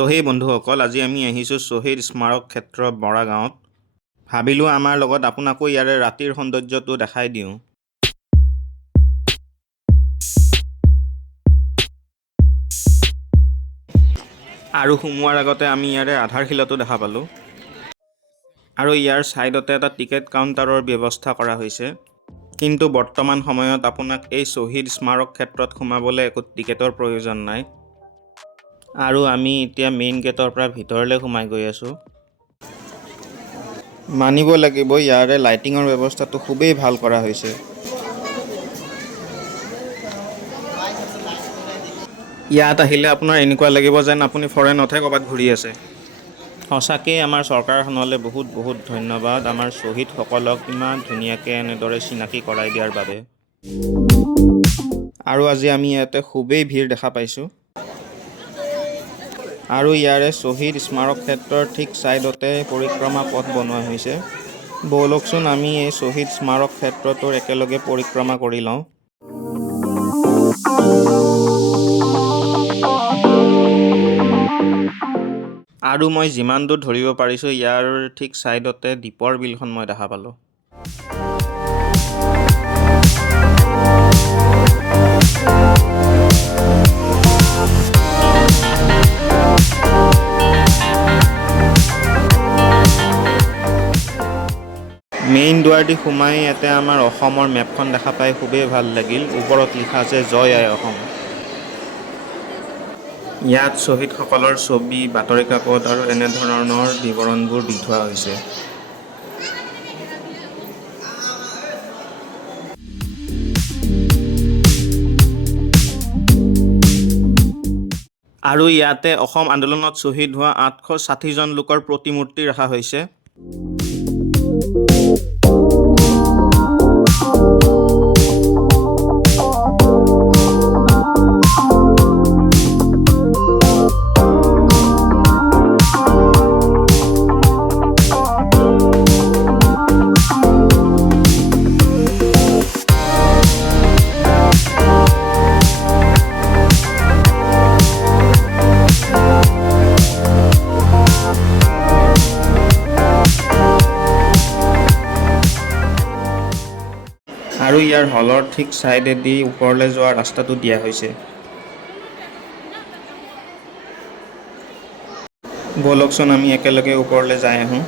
তো সেই বন্ধুসকল, আজি আমি আহিছোঁ শ্বহীদ স্মাৰক ক্ষেত্ৰ বৰা গাঁৱত। ভাবিলোঁ আমাৰ লগত আপোনাকো ইয়াৰে ৰাতিৰ সৌন্দৰ্যটো দেখাই দিওঁ। আৰু সোমোৱাৰ আগতে আমি ইয়াৰে আধাৰশিলাটো দেখা পালোঁ। আৰু ইয়াৰ ছাইডতে এটা টিকেট কাউণ্টাৰৰ ব্যৱস্থা কৰা হৈছে। কিন্তু বৰ্তমান সময়ত আপোনাক এই শ্বহীদ স্মাৰক ক্ষেত্ৰত সোমাবলৈ একো টিকেটৰ প্ৰয়োজন নাই। আৰু আমি এতিয়া মেইন গেটৰ পৰা ভিতৰলৈ সোমাই গৈ আছোঁ। মানিব লাগিব, ইয়াৰে লাইটিঙৰ ব্যৱস্থাটো খুবেই ভাল কৰা হৈছে। ইয়াত আহিলে আপোনাৰ এনেকুৱা লাগিব যেন আপুনি ফৰেইনতহে ক'ৰবাত ঘূৰি আছে। সঁচাকৈ আমাৰ চৰকাৰখনলৈ বহুত বহুত ধন্যবাদ, আমাৰ শ্বহীদসকলক ইমান ধুনীয়াকৈ এনেদৰে চিনাকি কৰাই দিয়াৰ বাবে। আৰু আজি আমি ইয়াতে খুবেই ভিৰ দেখা পাইছোঁ। আৰু ইয়াৰে শ্বহীদ স্মাৰক ক্ষেত্ৰৰ ঠিক ছাইডতে পৰিক্ৰমা পথ বনোৱা হৈছে। ব'লকচোন আমি এই শ্বহীদ স্মাৰক ক্ষেত্ৰটোৰ একেলগে পৰিক্ৰমা কৰি লওঁ। আৰু মই যিমান দূৰ ধৰিব পাৰিছোঁ, ইয়াৰ ঠিক ছাইডতে দীপৰ বিলখন মই দেখা পালোঁ। মেইন দুৱাৰ দি সোমাই ইয়াতে আমাৰ অসমৰ মেপখন দেখা পাই খুবেই ভাল লাগিল। ওপৰত লিখা আছে জয় আই অসম। ইয়াত শ্বহীদসকলৰ ছবি, বাতৰি কাকত আৰু এনেধৰণৰ বিৱৰণবোৰ দি থোৱা হৈছে। আৰু ইয়াতে অসম আন্দোলনত শ্বহীদ হোৱা 860জন লোকৰ প্ৰতিমূৰ্তি ৰখা হৈছে। আৰু ইয়াৰ হলৰ ঠিক ছাইডেদি ওপৰলৈ যোৱা ৰাস্তাটো দিয়া হৈছে। ব'লকচোন আমি একেলগে ওপৰলৈ যাই আহোঁ।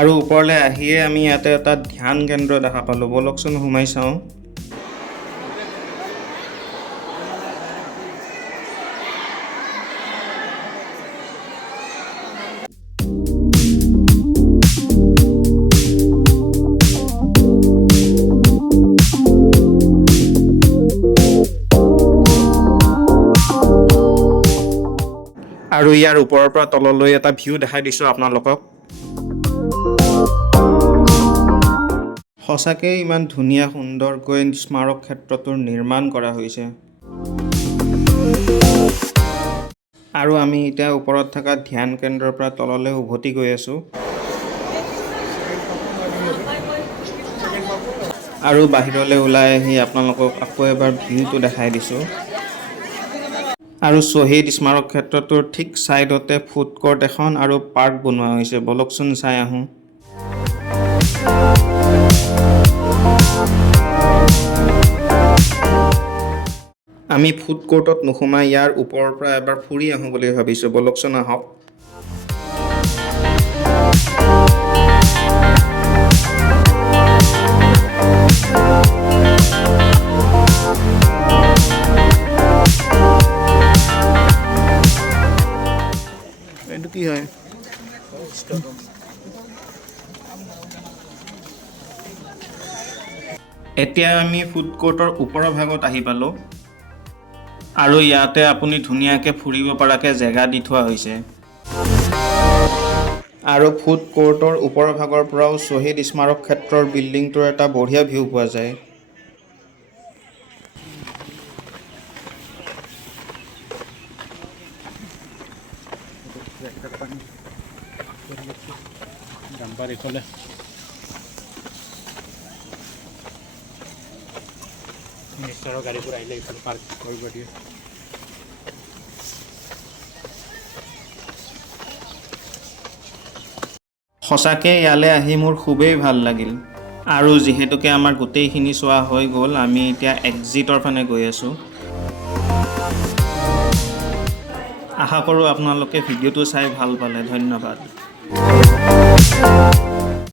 আৰু ওপৰলৈ আহিয়ে আমি ইয়াতে এটা ধ্যান কেন্দ্ৰ দেখা পালোঁ। ব'লকচোন সোমাই চাওঁ। আৰু ইয়াৰ ওপৰৰ পৰা তললৈ এটা ভিউ দেখাই দিছোঁ আপোনালোকক। সঁচাকৈ ইমান ধুনীয়া সুন্দৰকৈ স্মাৰক ক্ষেত্ৰটোৰ নিৰ্মাণ কৰা হৈছে। আৰু আমি এতিয়া ওপৰত থকা ধ্যান কেন্দ্ৰৰ পৰা তললৈ উভতি গৈ আছোঁ। আৰু বাহিৰলৈ ওলাই আহি আপোনালোকক আকৌ এবাৰ ভিউটো দেখাই দিছোঁ। আৰু শ্বহীদ স্মাৰক ক্ষেত্ৰটোৰ ঠিক ছাইডতে ফুড কোৰ্ট এখন আৰু পাৰ্ক বনোৱা হৈছে। ব'লকচোন চাই আহোঁ। আমি ফুড কোৰ্টত নোসোমাই ইয়াৰ ওপৰৰ পৰা এবাৰ ফুৰি আহোঁ বুলি ভাবিছোঁ। ব'লকচোন আহক। এইটো কি হয়? এতিয়া আমি ফুড কোৰ্টৰ ওপৰৰ ভাগত আহি পালোঁ। আৰু ইয়াতে আপুনি ধুনীয়াকৈ ফুৰিব পৰাকৈ জেগা দি থোৱা হৈছে। আৰু ফুড কোৰ্টৰ ওপৰৰ ভাগৰ পৰাও শ্বহীদ স্মাৰক ক্ষেত্ৰৰ বিল্ডিংটোৰ এটা বঢ়িয়া ভিউ পোৱা যায়। মিনিষ্টাৰৰ গাড়ীবোৰ আহিলে এইফালে পাৰ্ক কৰিব দিয়ে। সঁচাকৈ ইয়ালৈ আহি মোৰ খুবেই ভাল লাগিল। আৰু যিহেতুকে আমাৰ গোটেইখিনি চোৱা হৈ গ'ল, আমি এতিয়া এক্সিটৰ ফালে গৈ আছোঁ। আশা কৰোঁ আপোনালোকে ভিডিঅ'টো চাই ভাল পালে। ধন্যবাদ।